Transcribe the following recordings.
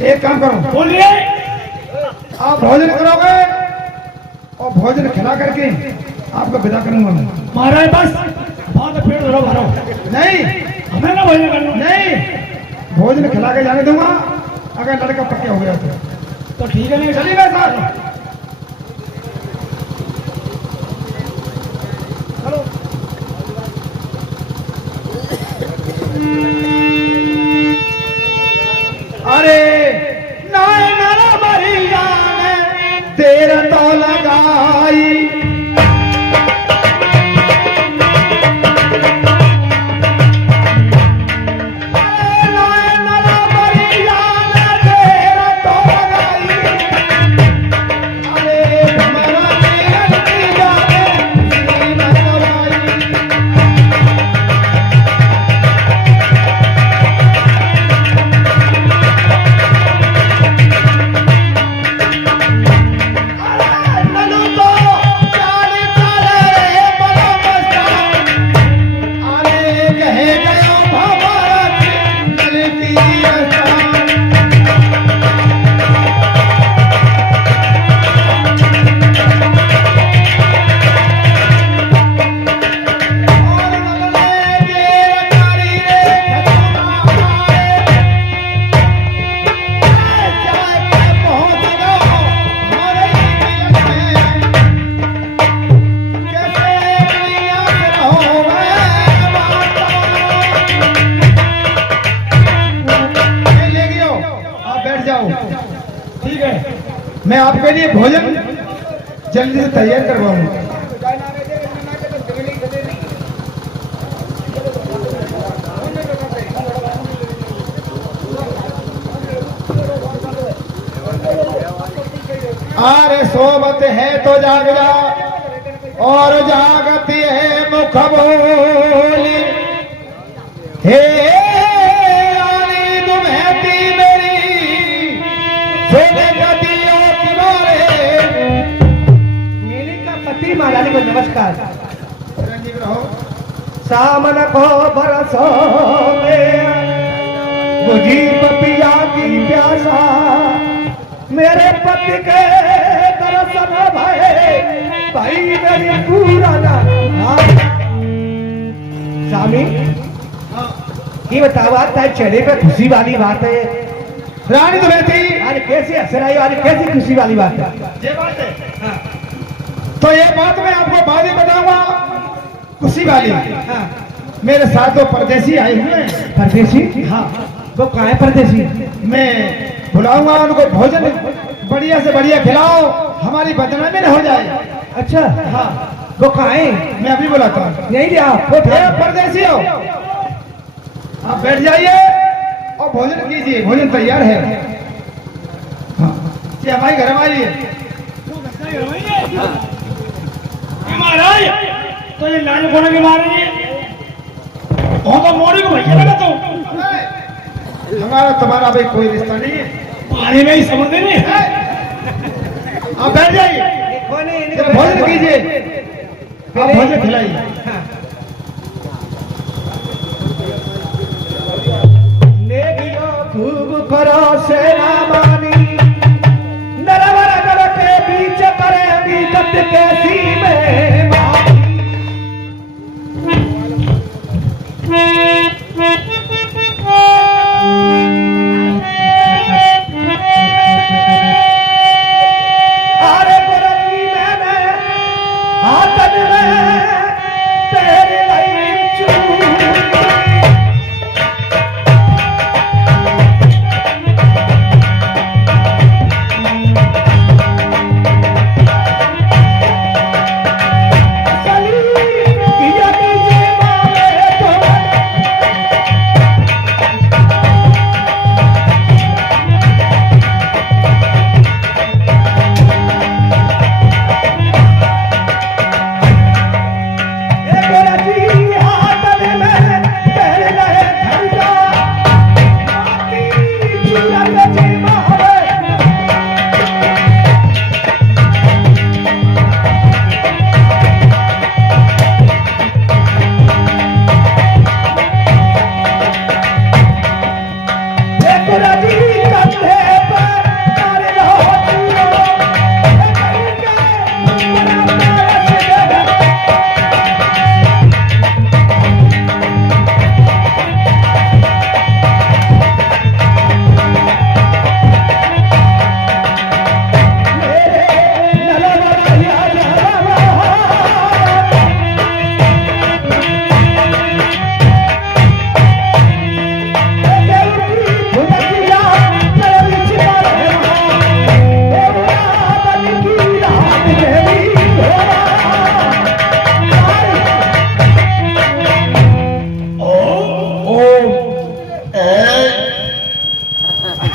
एक काम करो, बोलिए। आप भोजन करोगे और भोजन खिला करके आपको विदा करूंगा मैं। महाराज बस बहुत पेड़ धरो भरो, नहीं हमें ना भोजन करना। नहीं, भोजन खिला के जाने दूंगा अगर लड़का पक्के हो गया तो ठीक है, नहीं चलिए मैं साथ। चलो। अरे नाय नारा मरी जाने देर तो लगाई, नाय नारा मरी जाने देर तो लगाई। अरे हमारा देर की जाने सीन लगाई। ननु तो चाल चले बड़ा मस्तान, आने कहे गयो भवारत चलती आसान। और नलने देर कारी रे खतमा मारे, जाके पहुंच गयो हमारे दिल में। कैसे दुनिया से रहो मैं बाता, ये ले गयो। आप बैठ जाओ, ठीक है। मैं आपके लिए भोजन जल्दी से तैयार करवाऊंगा। अरे सोबत है तो जाग जा, और जागती है मुख बोली। हे रानी तुम हैती मेरी, सोने का दियो किनारे। मेरे का पति महारानी को नमस्कार। रंजीत रहो। सामन को बरसो में बुझी पपिया की प्यासा, मेरे पति के दर्शन भय भाई मेरी पूरा ना। स्वामी ये बताओ, आज तारे चेहरे पे खुशी वाली बात है। रानी तुम्हें थी, अरे कैसी हंसराई वाली, कैसी खुशी वाली बात है। ये बात है। तो ये बात मैं आपको बाद में बताऊंगा, खुशी वाली। हाँ, मेरे साथ दो परदेसी आए हुए हैं। परदेसी? हाँ, वो कहाँ है परदेसी? मैं बुलाऊंगा उनको, भोजन बढ़िया से बढ़िया खिलाओ, हमारी बदनामी न हो जाए। अच्छा हाँ, वो कहाँ है? मैं अभी बुलाता हूँ। नहीं लिया वो ए, परदेसी हो, आप बैठ जाइए और भोजन कीजिए, भोजन तैयार है। हाँ, ये हमारी घर वाली है। महाराज तो ये लाल कोने के मारे और तो मोड़ी को भैया लगा तो हमारा तुम्हारा भाई कोई रिश्ता नहीं है। पानी में ही समझते नहीं है। आप बैठ जाइए, जरा भोजन कीजिए, आप भोजन खिलाइए। खूब करो सेना मानी, नरवर नर के बीच करेंगी कत कैसी में अरे बुरकी मैंने हाथन में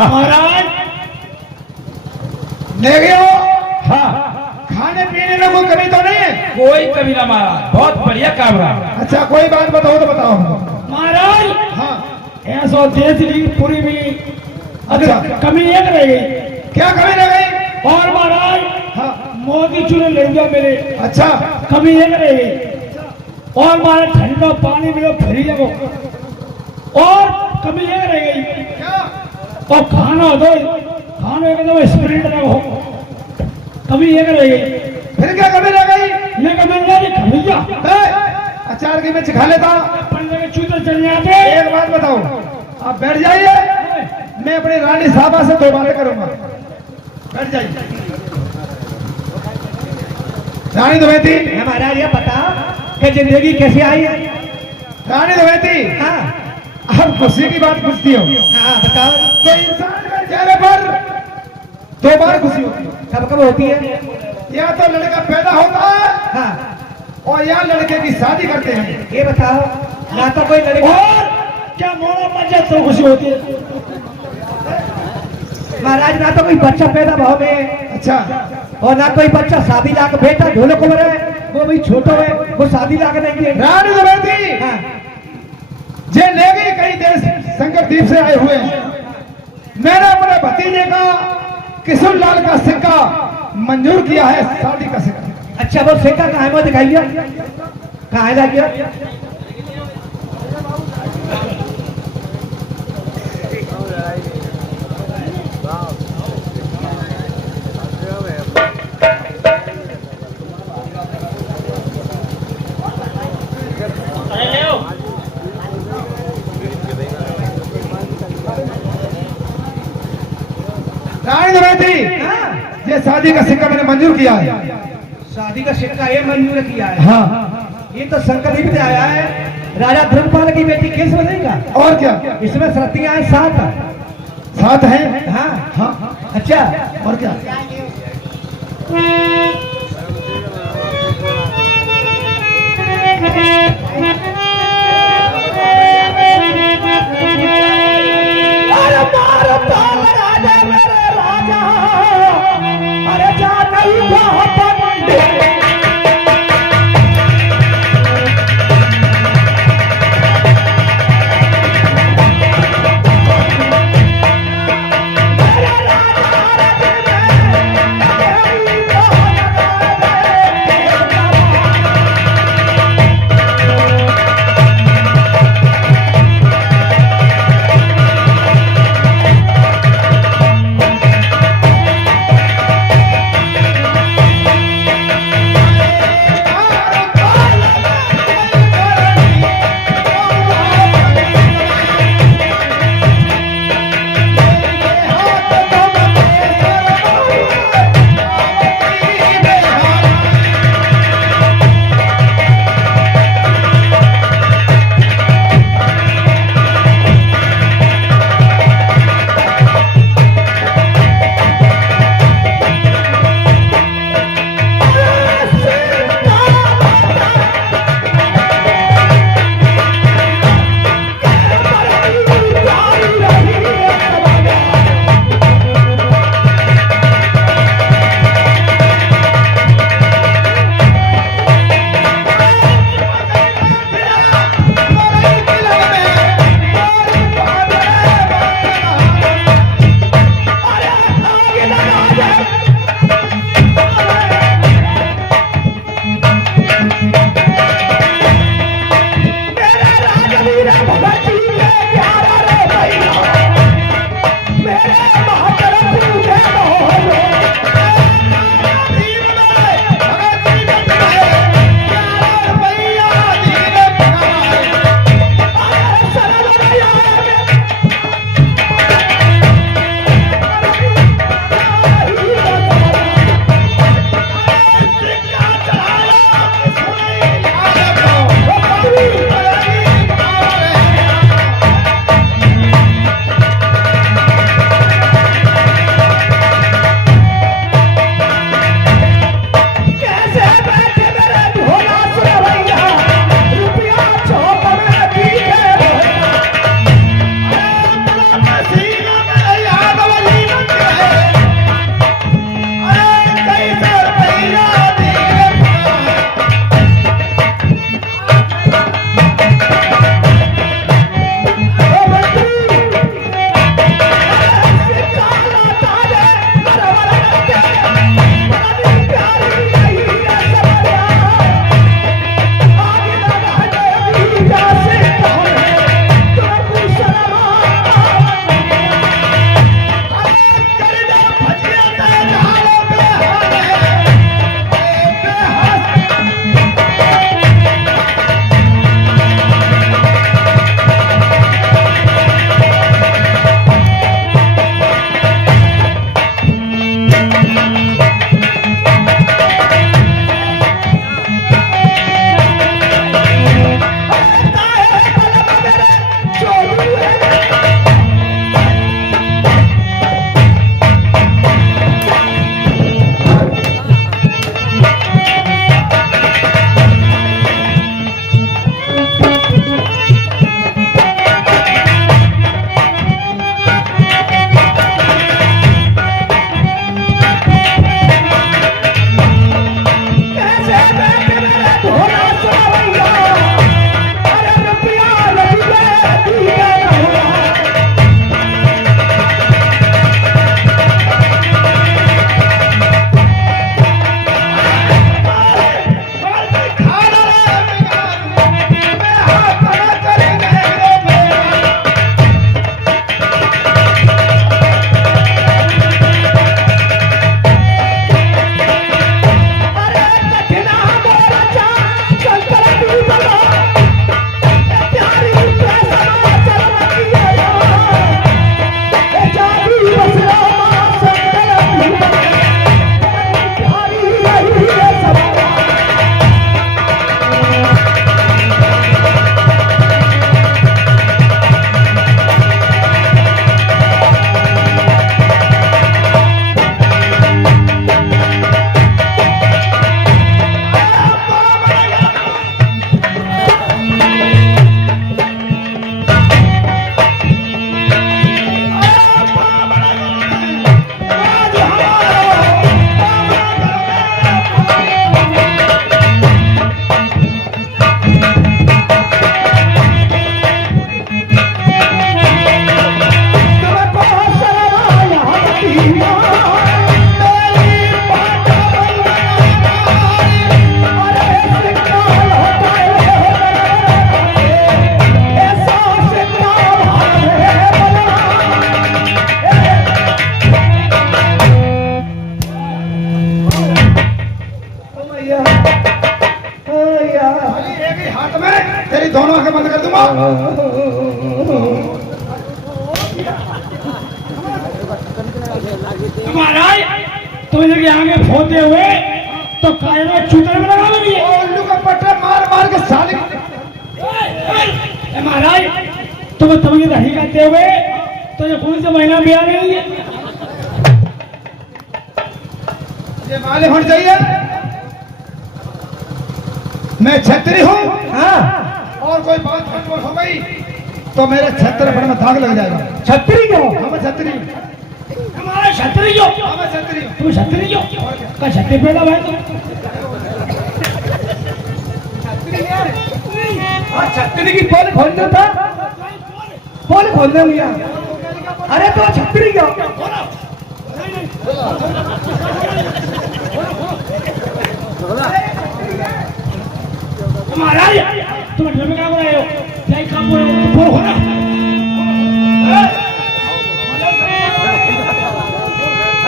महाराज ले गए हो हाँ खाने पीने में कोई कमी तो नहीं है? कोई कमी ना महाराज, बहुत बढ़िया काम रहा। अच्छा कोई बात बताओ तो बताओ। महाराज हाँ ऐसा देश की पूरी भी अगर अच्छा। कमी एक रह गई क्या कमी रह गई? और महाराज हाँ मोदी चुने ले जाओ मेरे अच्छा कमी एक रह गई और हमारा ठंडा पानी मिलो फ्री लगो और कमी एक रह गई क्या? और खाना दो खाने एकदम स्प्रिंट लगो कमी एक रह गई फिर क्या कमी रह गई? ये कमी नहीं खमिया ए, अचार की मिर्च खा लेता। पन्ने के चूते चल जाते एक बात बताओ, आप बैठ जाइए, मैं अपनी रानी साहबा से 2 बातें करूंगा। बैठ जाइए। रानी द्वैती, महाराज ये बता कि जिंदगी कैसे आई है? रानी द्वैती, हाँ अब खुशी की बात पूछती हो हाँ बताओ, तो इंसान के चेहरे पर 2 बार खुशी होती है। कब कब होती है? या तो लड़का पैदा होता है हाँ और या लड़के की शादी करते हैं। ये बताओ, ना तो कोई लड़का, और क्या मोड़ा मर जाए तो खुशी होती है महाराज ना तो कोई बच्चा पैदा भाव में, अच्छा और ना कोई बच्चा शादी लाके बेटा ढोलक उम्र है, वो भी छोटो है, वो शादी लाके नहीं है। रानी द्वैती, हाँ जे नेगी कई देश शंकर द्वीप से आए हुए हैं। मैंने अपने भतीजे का किशोर लाल का सिक्का मंजूर किया है, शादी का सिक्का। अच्छा वो सिक्का कहाँ है, वो दिखाइए कहाँ है, लाइए। रानी द्वैती, हाँ, ये शादी का सिक्का मैंने मंजूर किया है। शादी का सिक्का ये मंजूर किया है। हाँ ये तो शंकरदीप से आया है, राजा ध्रुवपाल की बेटी केस बनेगा। और क्या? इसमें शर्तियां हैं 7। 7 हैं? हाँ हाँ अच्छा, और क्या? अरे मारो ताल राजा मेरे राजा, अरे जा नहीं वहाँ मंडी। महाराज तुम इधर के आगे फोते हुए तो कायरा चूतर में लगा लोगी। उल्लू का पट्टा मार मार के साले महाराज तुम ये दही करते हुए तो ये कौन सा महीना भी आ रही है? ये माले होने चाहिए। मैं छतरी हूँ। हाँ और कोई बात गड़बड़ हो गई तो मेरे छत्र पर में दाग लग जाएगा। छतरी क्यों? हाँ मैं छतरी हूँ। हमारा छतरी जो हाँ मैं छतरी हूँ। तू छतरी जो का छतरी पेड़ा भाई तो हाँ छतरी की पोल खोलना था। पोल खोलने लिया। अरे तो छतरी क्यों? महाराज तुम ड्रम क्या कर रहे हो? क्या काम कर रहे हो? बोल हो ना।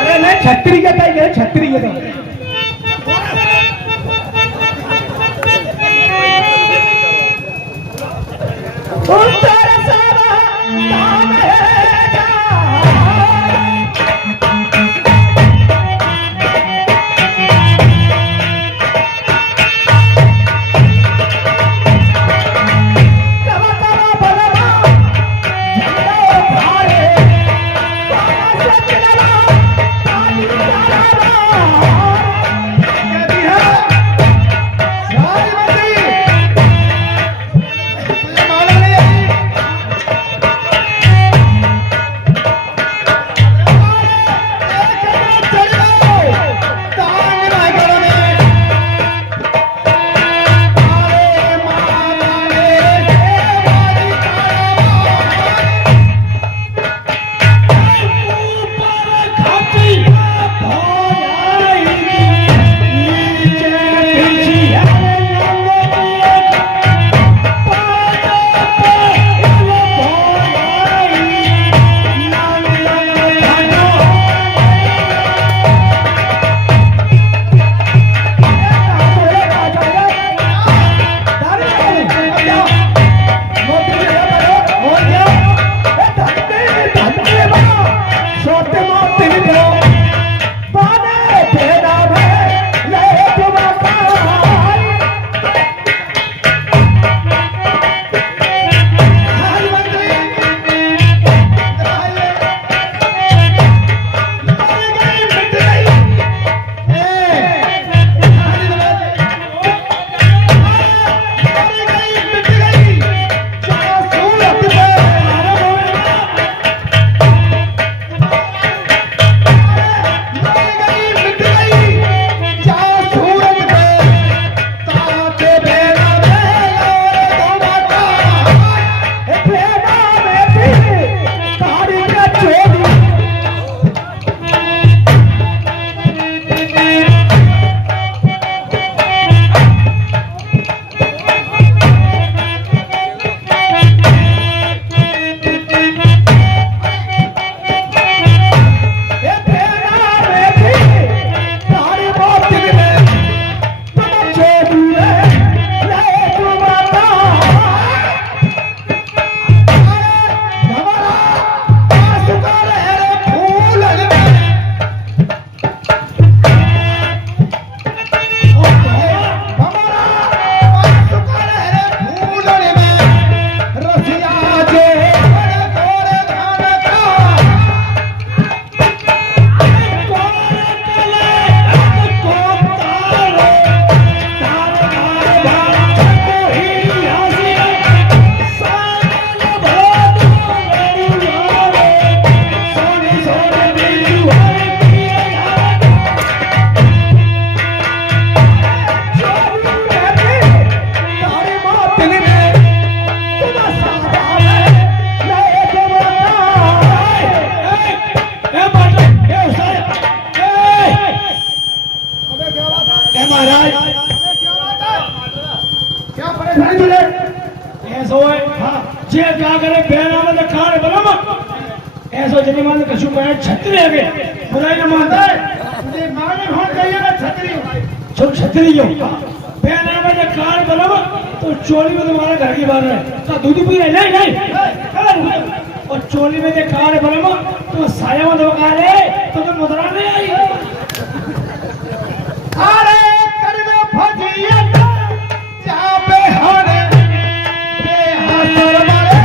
अरे नहीं छतरी का कहीं नहीं छतरी का जे क्या करे बहन आवे तो खाने बराबर ऐसा जने मान कछु करे छतरी आगे बुराई न मानता है मुझे माने होना चाहिए ना छतरी जो छतरी हो बहन आवे तो खाने बराबर तो चोरी में तुम्हारा घर की बात है का दूध पी रहे नहीं नहीं और चोली में जे काले बलम तो साया में दो काले तो मुद्रा नहीं आई। अरे करवे फजिया जहाँ पे होने बेहसर मारे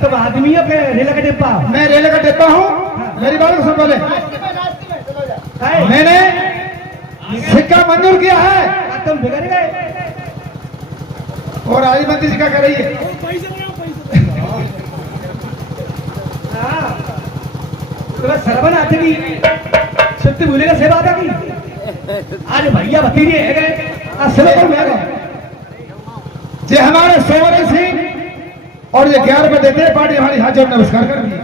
तुम आदमी हो के रेल का डिब्बा? मैं रेल का डिब्बा हूँ। मेरी बात को सुन पहले। मैंने सिक्का मंजूर किया है। तुम बिगड़ गए और राजी मंत्री जी क्या कर रही है? तुम्हें सरबन आते की सत्य भूलेगा से बात की आज भैया भतीजे है गए जे हमारे सोवरेन सिंह और ये 11 रुपए देते हैं पार्टी हमारी हाथ जोड़ नमस्कार कर रही है।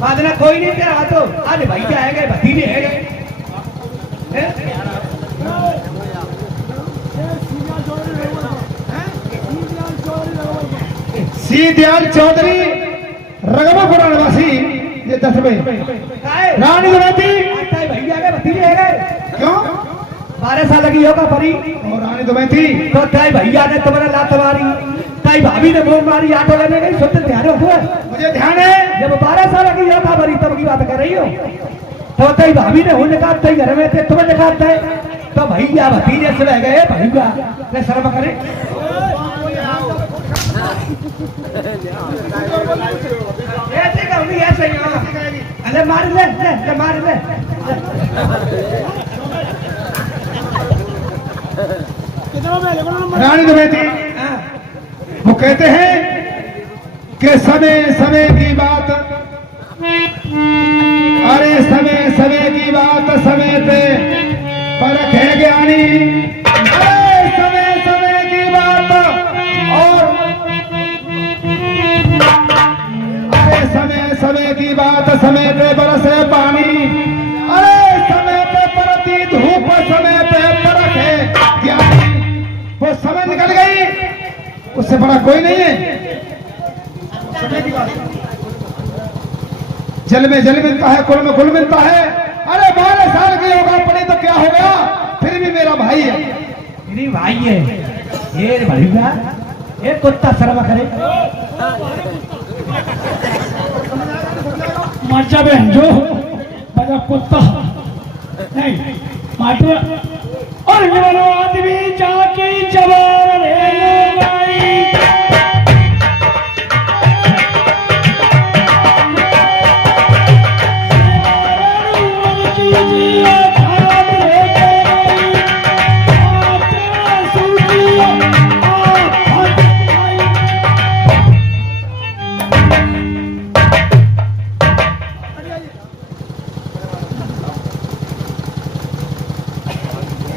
बादना कोई नहीं तेरा हाथों आज भैया है गए भतीजे है गए सी दयाल चौधरी रगमापुरा निवासी ये 10 रुपए रानी दमयंती भैया गए भतीजे है गए क्यों 12 साल की होगा परी और रानी दमयंती तो ताई भैया ने तुम्हारा लात मारी ताई भाभी ने बोल मारी ऑटो लेने गई सोचते ध्यान रखो मुझे ध्यान है जब 12 साल की होगा परी तब की बात कर रही हो तो ताई भाभी ने हुन निकाल ताई घर में थे तुम्हें निकालता है तो भैया भतीजे से रह गए भैया ने शर्म करे ऐसे कहूंगी ऐसे ही अरे मार ले मार ले रानी दमयंती वो कहते हैं कि समय समय की बात अरे समय समय की बात समय पे परख है ज्ञानी अरे समय समय की बात और अरे समय समय की बात समय पे बरसे पानी अरे समय पे पड़ती धूप समय पे परख है ज्ञानी वो समय निकल गई उससे बड़ा कोई नहीं है। जल में जल मिलता है कुल में कुल मिलता है। अरे 12 साल की होगा पड़ी तो क्या हो गया फिर भी मेरा भाई है। मेरी भाई है ये भैया ये कुत्ता शर्म करे मजा बहन जो बजा कुत्ता नहीं मात्र और जवानों आदमी जाके जवान रे भाई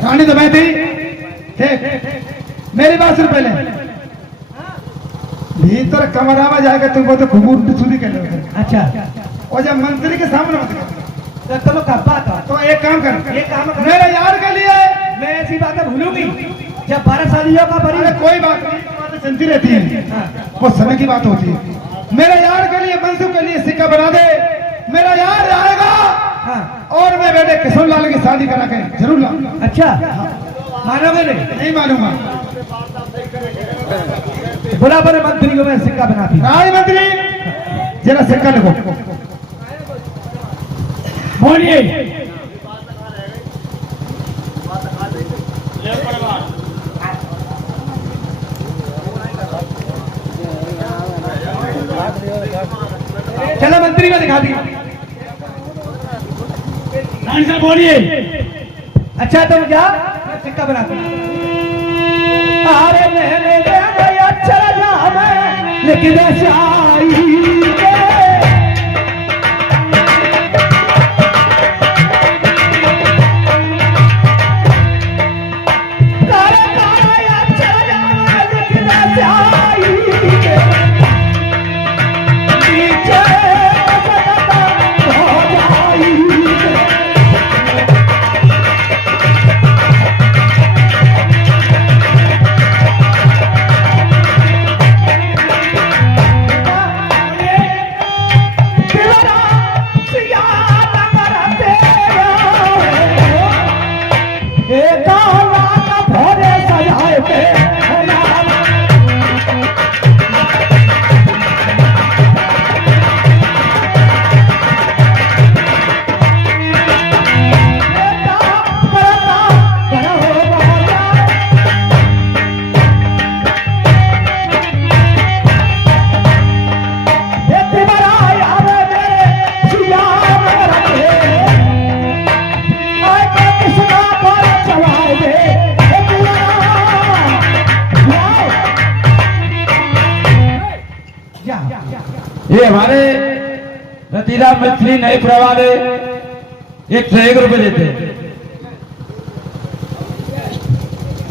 रानी दमयंती देख मेरी बात सुन पहले भीतर कमरा में जाएगा तुम तो घुमूर सुधी कर लोगे। अच्छा और जब मंत्री के सामने मत कर तो तुम कब बात तो एक काम कर मेरे यार के लिए मैं ऐसी बातें भूलूंगी जब 12 सालियों का परी कोई बात नहीं बातें चलती रहती है वो समय की बात होती है। मेरे यार के लिए मंसूब के लिए सिक्का बना दे मेरा यार आएगा और मैं बेटे किशोर लाल की शादी करा के जरूर लाऊंगा। अच्छा मानोगे नहीं मानूंगा। बुला बड़े मंत्री को मैं सिक्का बनाती राज मंत्री जरा सेकंड को बोलिए। चलो मंत्री को दिखा दी। रानी साहब बोलिए। अच्छा तुम जा, मैं सिक्का बनाता हूं। अरे मैंने गया चला जा मैं, लेकिन ऐसे आई के ये हमारे रतीला मछली नए प्रवाले 101 रुपए देते हैं।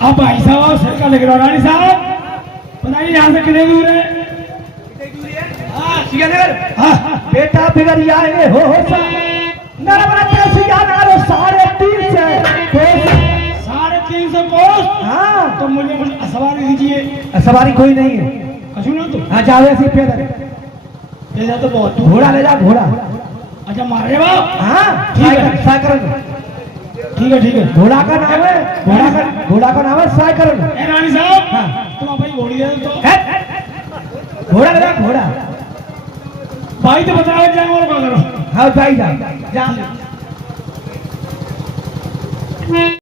अब भाई साहब सरकार लिख रहा। रानी साहब बताइए यहाँ से कितने दूर है? हाँ, बेटा बिगड़ आएंगे हो सा मेरा बड़ा कैसे याद आ रहा 350 350 कोस। हाँ तो मुझे कुछ सवारी दीजिए। सवारी कोई नहीं है। सुनो तो हाँ जाओ ऐसे पैदल ले जा तो बहुत दूर। घोड़ा ले जा घोड़ा। अच्छा मारे बाप। हाँ ठीक है। साइकिल ठीक है ठीक है। घोड़ा का नाम है घोड़ा का नाम है साइकिल। ए रानी साहब हाँ। तुम भाई घोड़ी दे दो तो। घोड़ा ले जा घोड़ा। भाई तो बताओ जाए और क्या करो। हाँ भाई जा